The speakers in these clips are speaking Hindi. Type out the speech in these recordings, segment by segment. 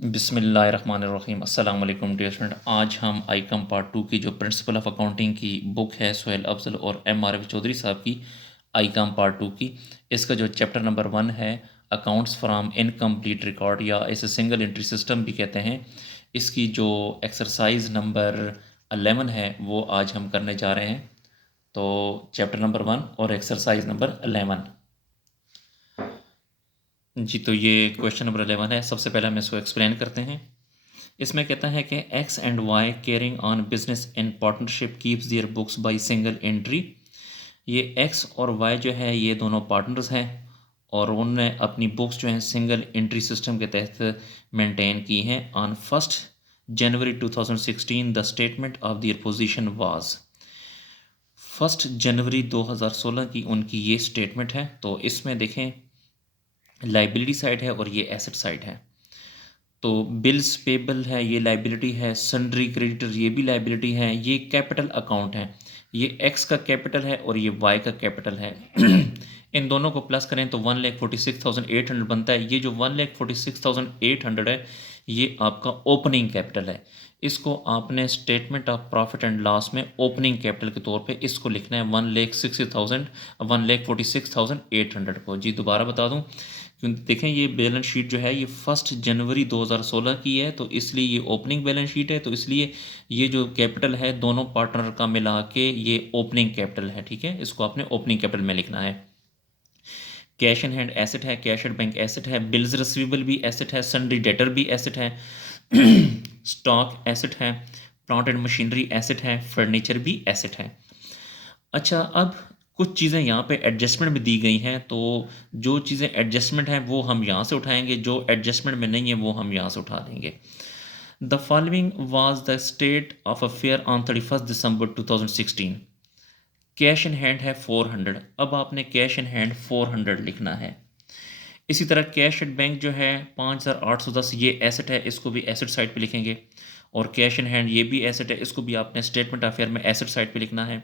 बिस्मिल्लाहिर्रहमानिर्रहीम अस्सलाम वालेकुम डियर स्टूडेंट। आज हम आईकम पार्ट 2 की जो प्रिंसिपल ऑफ अकाउंटिंग की बुक है सुहेल अफजल और MRF चौधरी साहब की आईकम पार्ट 2 की, इसका जो चैप्टर नंबर 1 है अकाउंट्स फ्राम इनकम्प्लीट रिकॉर्ड या इसे सिंगल एंट्री सिस्टम भी कहते हैं, इसकी जो एक्सरसाइज नंबर 11 है वो आज हम करने जा रहे हैं। तो चैप्टर नंबर 1 और एक्सरसाइज नंबर 11 जी। तो ये क्वेश्चन नंबर 11 है। सबसे पहले हम इसको एक्सप्लेन करते हैं। इसमें कहता है कि X and Y carrying on business in partnership keeps their books by single entry. ये एक्स और वाई जो है ये दोनों पार्टनर्स हैं और उन्होंने अपनी बुक्स जो हैं सिंगल एंट्री सिस्टम के तहत मेंटेन की हैं। On 1 January 2016 the statement of their position was. 1 जनवरी 2016 की उनकी ये स्टेटमेंट है। तो इसमें देखें लाइबिलिटी साइड है और ये एसेट साइड है। तो बिल्स पेबल है, ये लाइबिलिटी है। सन्ड्री क्रेडिटर ये भी लाइबिलिटी है। ये कैपिटल अकाउंट है, ये एक्स का कैपिटल है और ये वाई का कैपिटल है। इन दोनों को प्लस करें तो 1,46,800 बनता है। ये जो 1,46,800 है ये आपका ओपनिंग कैपिटल है। इसको आपने statement of profit and loss में ओपनिंग कैपिटल के तौर पे इसको लिखना है 1,46,800 को। जी दोबारा बता दूं, क्योंकि देखें ये बैलेंस शीट जो है ये 1 जनवरी 2016 की है, तो इसलिए ये ओपनिंग बैलेंस शीट है। तो इसलिए ये जो कैपिटल है दोनों पार्टनर का मिला के ये ओपनिंग कैपिटल है। ठीक है, इसको आपने ओपनिंग कैपिटल में लिखना है। कैश इन हैंड एसेट है, कैश एट बैंक एसेट है, बिल्स रिसीवेबल भी एसेट है, सन्ड्री डेटर भी एसेट है, स्टॉक एसेट है, प्लांट एंड मशीनरी एसेट है, फर्नीचर भी एसेट है। अच्छा, अब कुछ चीज़ें यहाँ पे एडजस्टमेंट में दी गई हैं, तो जो चीज़ें एडजस्टमेंट हैं वो हम यहाँ से उठाएंगे, जो एडजस्टमेंट में नहीं है वो हम यहाँ से उठा देंगे। The following was the state of affair on 31 दिसंबर 2016। कैश इन हैंड है 400। अब आपने कैश इन हैंड 400 लिखना है। इसी तरह कैश एट बैंक जो है 5,810, ये एसेट है, इसको भी एसेट साइड पे लिखेंगे। और कैश इन हैंड ये भी एसेट है, इसको भी आपने स्टेटमेंट ऑफ फेयर में एसेट साइड पे लिखना है।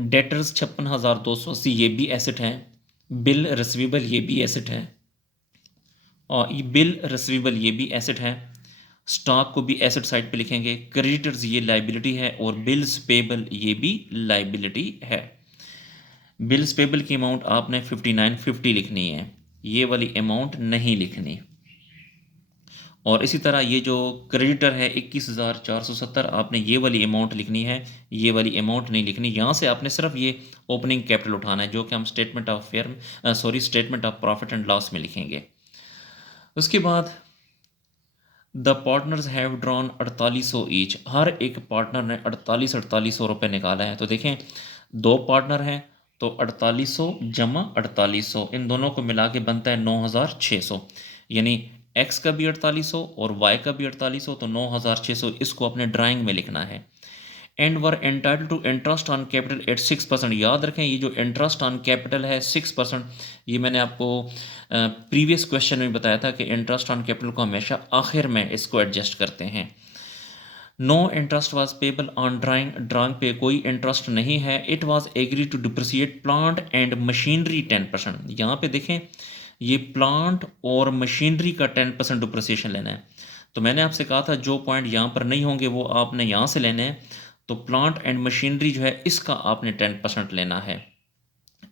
डेटर्स 56,280, ये भी एसेट है। बिल रिसीवेबल ये भी एसेट है और ये बिल रिसीवेबल ये भी एसेट है। स्टॉक को भी एसेट साइड पे लिखेंगे। क्रेडिटर्स ये लाइबिलिटी है और बिल्स पेबल ये भी लाइबिलिटी है। बिल्स पेबल की अमाउंट आपने 5950 लिखनी है, ये वाली अमाउंट नहीं लिखनी। और इसी तरह ये जो क्रेडिटर है 21,470, आपने ये वाली अमाउंट लिखनी है, ये वाली अमाउंट नहीं लिखनी। यहाँ से आपने सिर्फ ये ओपनिंग कैपिटल उठाना है जो कि हम statement of affairs statement of profit and loss में लिखेंगे। उसके बाद the partners have drawn 4800 each. हर एक पार्टनर ने 4800 रुपये निकाला है। तो देखें दो पार्टनर हैं तो 4800 जमा 4800 इन दोनों को मिला के बनता है 9600। यानी एक्स का भी 4800 और वाई का भी 4800, तो 9600 इसको अपने ड्राइंग में लिखना है। And were entitled to interest on capital at 6%। याद रखें ये जो इंटरेस्ट ऑन कैपिटल है 6%, ये मैंने आपको प्रीवियस क्वेश्चन में बताया था कि इंटरेस्ट ऑन कैपिटल को हमेशा आखिर में इसको एडजस्ट करते हैं। No interest was payable on drawing, drawing पे कोई इंटरेस्ट नहीं है। It was agree to depreciate plant and machinery 10%। यहाँ पे देखें ये प्लांट और मशीनरी का 10% डिप्रिसिएशन लेना है। तो मैंने आपसे कहा था जो पॉइंट यहाँ पर नहीं होंगे वो आपने यहाँ से लेने हैं। तो प्लांट एंड मशीनरी जो है इसका आपने 10% लेना है।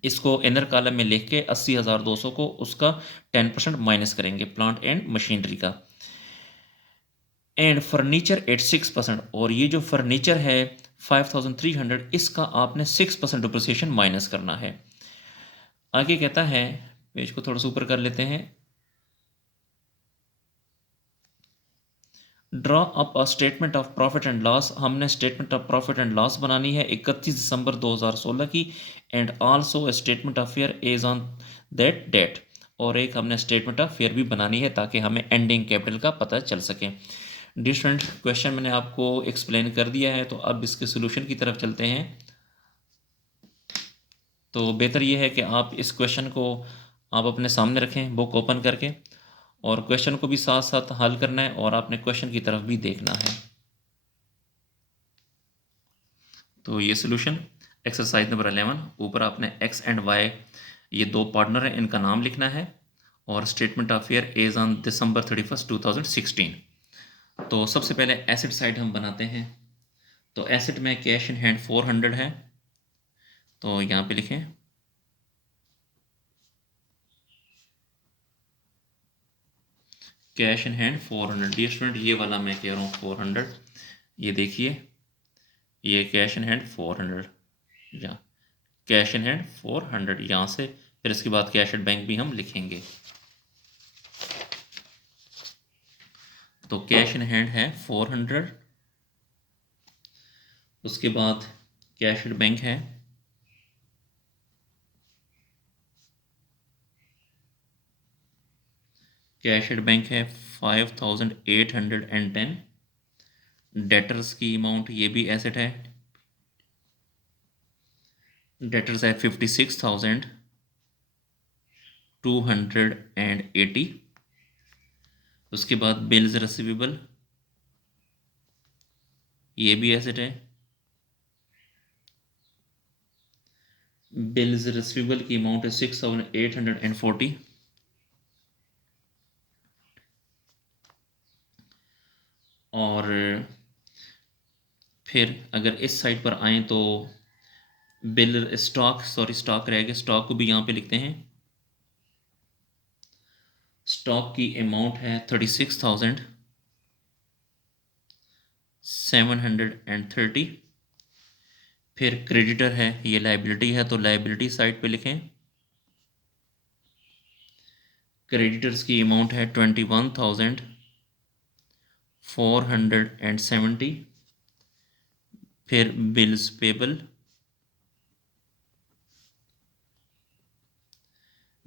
इसको इनर कॉलम में लिख के 80,200 को उसका 10% माइनस करेंगे प्लांट एंड मशीनरी का। एंड फर्नीचर एट 6%, और ये जो फर्नीचर है 5,300, इसका आपने 6% डिप्रिसिएशन माइनस करना है। आगे कहता है, पेज को थोड़ा सा ऊपर कर लेते हैं। Draw up a statement of profit and loss. हमने statement of profit and loss बनानी है 31 दिसंबर 2016 की। And also a statement of affairs is on that date. और एक हमने स्टेटमेंट ऑफ फेयर भी बनानी है ताकि हमें एंडिंग कैपिटल का पता चल सके। डिफरेंट क्वेश्चन मैंने आपको एक्सप्लेन कर दिया है, तो अब इसके सोल्यूशन की तरफ चलते हैं। तो बेहतर ये है कि आप इस क्वेश्चन को आप अपने सामने रखें बुक ओपन करके, और क्वेश्चन को भी साथ साथ हल करना है और आपने क्वेश्चन की तरफ भी देखना है। तो ये सोल्यूशन एक्सरसाइज नंबर 11, ऊपर आपने एक्स एंड वाई ये दो पार्टनर हैं इनका नाम लिखना है, और statement of year as on December 31 2016। तो सबसे पहले एसेट साइड हम बनाते हैं। तो एसेट में कैश इन हैंड 400 है, तो यहाँ पे लिखें cash in hand 400। Dear student, ये वाला मैं कह रहा हूँ 400, ये देखिए ये कैश इन हैंड 400, या कैश इन हैंड 400 यहाँ से। फिर इसके बाद कैश एट बैंक भी हम लिखेंगे। तो कैश इन हैंड है 400, उसके बाद कैश एट बैंक है कैश एट बैंक है 5810। डेटर्स की अमाउंट ये भी एसेट है, डेटर्स है 56,280। उसके बाद बिल्स रिसीवेबल ये भी एसेट है, बिल्स रिसीवेबल की अमाउंट है 6,840। और फिर अगर इस साइड पर आए तो बिल स्टॉक स्टॉक रहेगा, स्टॉक को भी यहाँ पे लिखते हैं। स्टॉक की अमाउंट है 36,730। फिर क्रेडिटर है, ये लाइबिलिटी है, तो लाइबिलिटी साइड पे लिखें। क्रेडिटर्स की अमाउंट है 21,470। फिर बिल्स पेबल,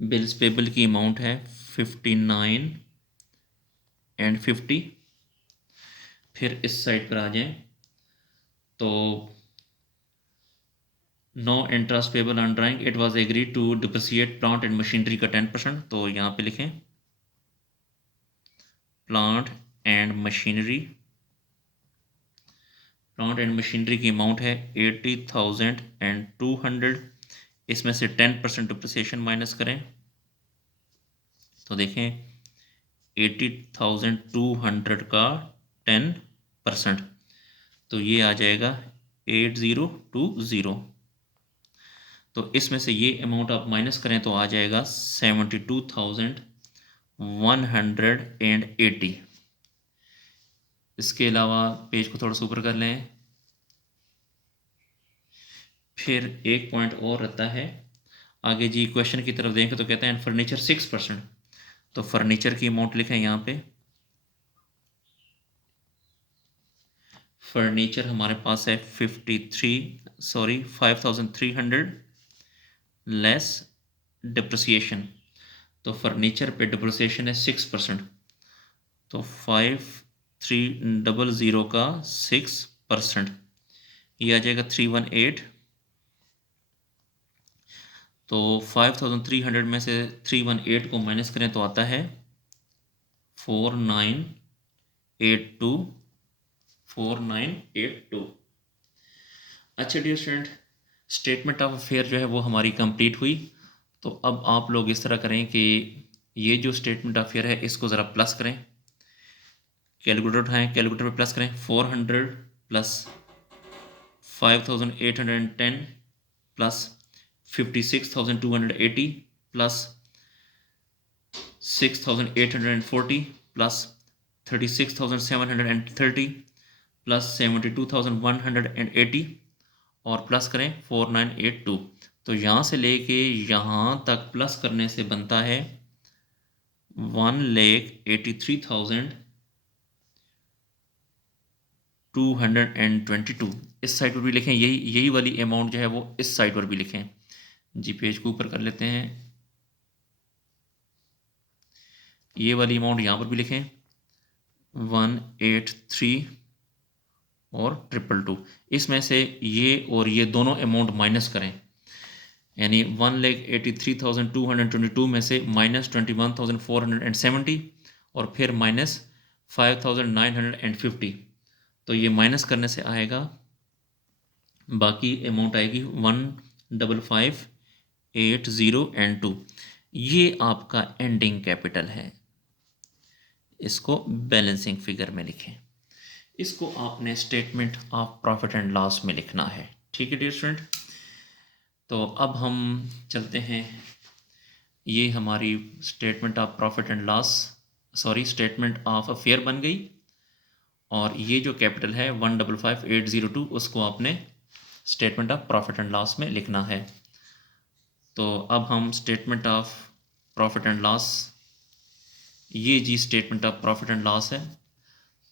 बिल्स पेबल की अमाउंट है 59,50। फिर इस साइड पर आ जाएं तो no interest payable on drawing, it was agreed to depreciate plant and machinery का 10%, तो यहाँ पे लिखें plant and machinery. Plant and machinery की अमाउंट है 80,200। इसमें से 10% डिप्रिसिएशन माइनस करें तो देखें 80,200 का 10%, तो ये आ जाएगा 8020। तो इसमें से ये अमाउंट आप माइनस करें तो आ जाएगा 72,180। इसके अलावा पेज को थोड़ा सा ऊपर कर लें। फिर एक पॉइंट और रहता है आगे जी, क्वेश्चन की तरफ देखें तो कहते हैं फर्नीचर 6%, तो फर्नीचर की अमाउंट लिखें यहाँ पे। फर्नीचर हमारे पास है 5,300 लेस डिप्रिसिएशन, तो फर्नीचर पे डिप्रिसिएशन है 6%, तो 5,300 का 6%, ये आ जाएगा 318। तो 5,300 में से 318 को माइनस करें तो आता है 4982। अच्छा dear student, statement of affair जो है वो हमारी कंप्लीट हुई। तो अब आप लोग इस तरह करें कि ये जो स्टेटमेंट ऑफ अफेयर है इसको ज़रा प्लस करें। कैलकुलेटर उठाएं, कैलकुलेटर पे प्लस करें 400 plus 5,810 plus 56,280 plus 6,840 plus 36,730 plus 72,180 और प्लस करें 4982। तो यहाँ से लेके यहाँ तक प्लस करने से बनता है 1,83,222। इस साइड पर भी लिखें, यही वाली अमाउंट जो है वो इस साइड पर भी लिखें। जी पेज को ऊपर कर लेते हैं, ये वाली अमाउंट यहाँ पर भी लिखें 183 और 222। इसमें से ये और ये दोनों अमाउंट माइनस करें, यानी 1,83,222 में से माइनस 21,470 और फिर माइनस 5,950। तो ये माइनस करने से आएगा, बाकी अमाउंट आएगी 155,80 and 2। ये आपका एंडिंग कैपिटल है, इसको बैलेंसिंग फिगर में लिखें। इसको आपने statement of profit and loss में लिखना है। ठीक है डियर स्टूडेंट, तो अब हम चलते हैं, ये हमारी statement of profit and loss, sorry statement of affair बन गई, और ये जो कैपिटल है 155802 उसको आपने statement of profit and loss में लिखना है। तो अब हम statement of profit and loss, ये जी statement of profit and loss है,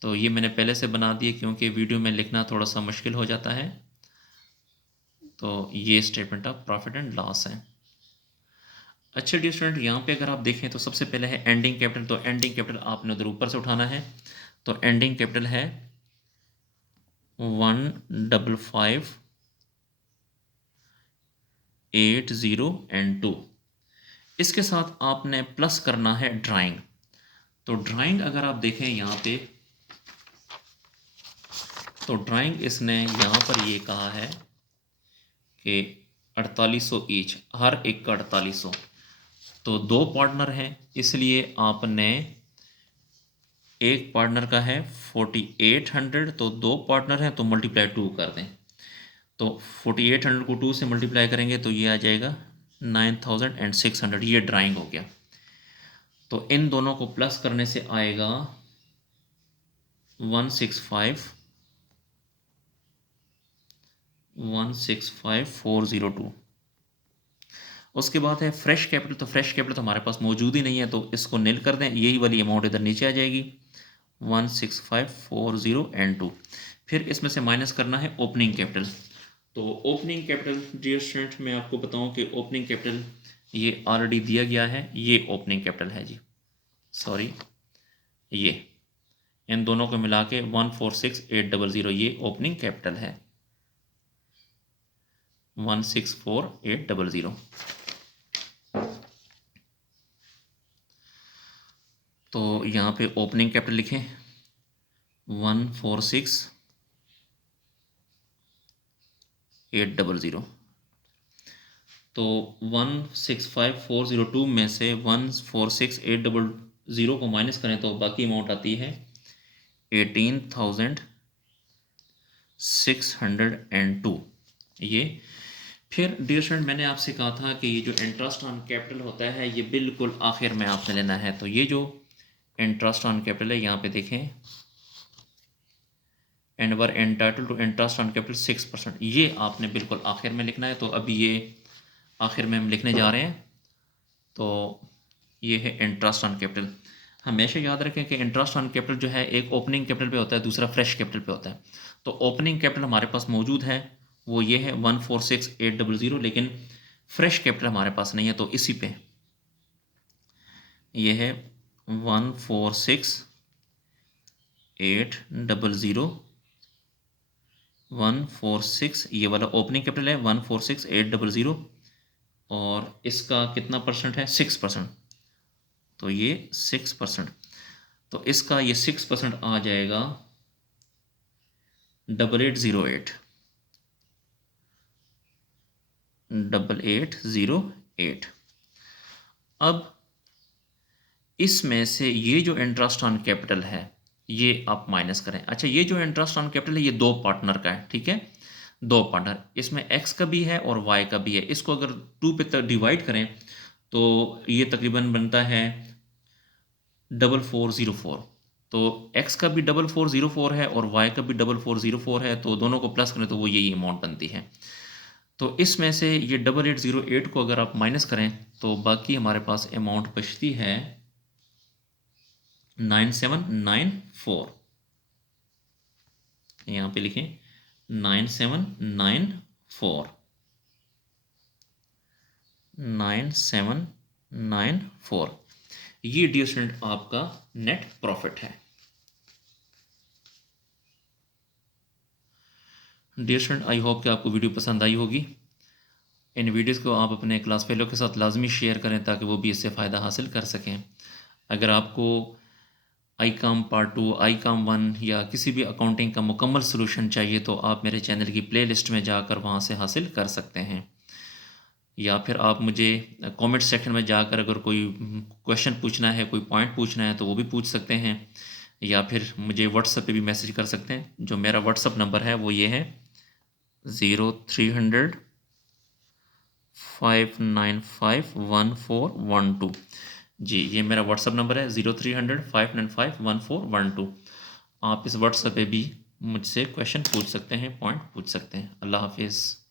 तो ये मैंने पहले से बना दिए क्योंकि वीडियो में लिखना थोड़ा सा मुश्किल हो जाता है। तो ये statement of profit and loss है। अच्छा डियर स्टूडेंट, यहाँ पे अगर आप देखें तो सबसे पहले है एंडिंग कैपिटल, तो एंडिंग कैपिटल आपने उधर ऊपर से उठाना है। तो एंडिंग कैपिटल है 155802। इसके साथ आपने प्लस करना है ड्राइंग। तो ड्राइंग अगर आप देखें यहाँ पे, तो ड्राइंग इसने यहाँ पर ये कहा है कि 4800 ईच, हर एक का 4800। तो दो पार्टनर हैं, इसलिए आपने एक पार्टनर का है 4800, तो दो पार्टनर हैं तो मल्टीप्लाई 2 कर दें। तो 4800 को 2 से मल्टीप्लाई करेंगे तो ये आ जाएगा 9600, ये ड्राइंग हो गया। तो इन दोनों को प्लस करने से आएगा 165,402। उसके बाद है फ्रेश कैपिटल, तो फ्रेश कैपिटल तो हमारे पास मौजूद ही नहीं है, तो इसको निल कर दें, यही वाली अमाउंट इधर नीचे आ जाएगी 165,402। फिर इसमें से माइनस करना है ओपनिंग कैपिटल। तो ओपनिंग कैपिटल डियर स्टूडेंट, मैं आपको बताऊं कि ओपनिंग कैपिटल ये ऑलरेडी दिया गया है, ये ओपनिंग कैपिटल है जी, सॉरी, ये इन दोनों को मिला के 146,800, ये ओपनिंग कैपिटल है 164,800। तो यहाँ पे ओपनिंग कैपिटल लिखें 146,800। तो 165,402 में से 146,800 को माइनस करें तो बाकी अमाउंट आती है 18,602। ये फिर डियर स्टूडेंट, मैंने आपसे कहा था कि ये जो इंटरेस्ट ऑन कैपिटल होता है ये बिल्कुल आखिर में आपने लेना है। तो ये जो इंटरेस्ट ऑन कैपिटल है यहाँ पे देखें, and were entitled to interest on capital 6%, ये आपने बिल्कुल आखिर में लिखना है। तो अभी ये आखिर में हम लिखने जा रहे हैं। तो ये है इंटरेस्ट ऑन कैपिटल। हमेशा याद रखें कि इंटरेस्ट ऑन कैपिटल जो है एक ओपनिंग कैपिटल पे होता है, दूसरा फ्रेश कैपिटल पे होता है। तो ओपनिंग कैपिटल हमारे पास मौजूद है, वो ये है 146,800, लेकिन फ्रेश कैपिटल हमारे पास नहीं है, तो इसी पे ये है 146,800, 146, ये वाला ओपनिंग कैपिटल है 146,800, और इसका कितना परसेंट है 6%, तो ये 6%। तो इसका ये 6% आ जाएगा 8808, 8808। अब इसमें से ये जो इंटरेस्ट ऑन कैपिटल है ये आप माइनस करें। अच्छा, ये जो इंटरेस्ट ऑन कैपिटल है ये दो पार्टनर का है, ठीक है, दो पार्टनर, इसमें एक्स का भी है और वाई का भी है। इसको अगर 2 पे तक डिवाइड करें तो ये तकरीबन बनता है 4404। तो x का भी 4404 है और y का भी 4404 है, तो दोनों को प्लस करें तो वो यही अमाउंट बनती है। तो इसमें से ये 8808 को अगर आप माइनस करें तो बाकी हमारे पास अमाउंट बचती है 9794। यहाँ पे लिखें 9794, 9794। ये डियर स्टूडेंट आपका नेट प्रॉफिट है। डियर स्टूडेंट, आई होप कि आपको वीडियो पसंद आई होगी। इन वीडियोस को आप अपने क्लास फेलो के साथ लाजमी शेयर करें ताकि वो भी इससे फ़ायदा हासिल कर सकें। अगर आपको आई काम पार्ट 2, आई काम 1 या किसी भी अकाउंटिंग का मुकम्मल सलूशन चाहिए तो आप मेरे चैनल की प्लेलिस्ट में जाकर वहाँ से हासिल कर सकते हैं। या फिर आप मुझे कमेंट सेक्शन में जाकर अगर कोई क्वेश्चन पूछना है, कोई पॉइंट पूछना है तो वो भी पूछ सकते हैं, या फिर मुझे व्हाट्सएप पे भी मैसेज कर सकते हैं। जो मेरा व्हाट्सएप नंबर है वो ये है 0300 5951412। जी, ये मेरा व्हाट्सएप नंबर है 0300 5951412। आप इस व्हाट्सएप पे भी मुझसे क्वेश्चन पूछ सकते हैं, पॉइंट पूछ सकते हैं। अल्लाह हाफिज़।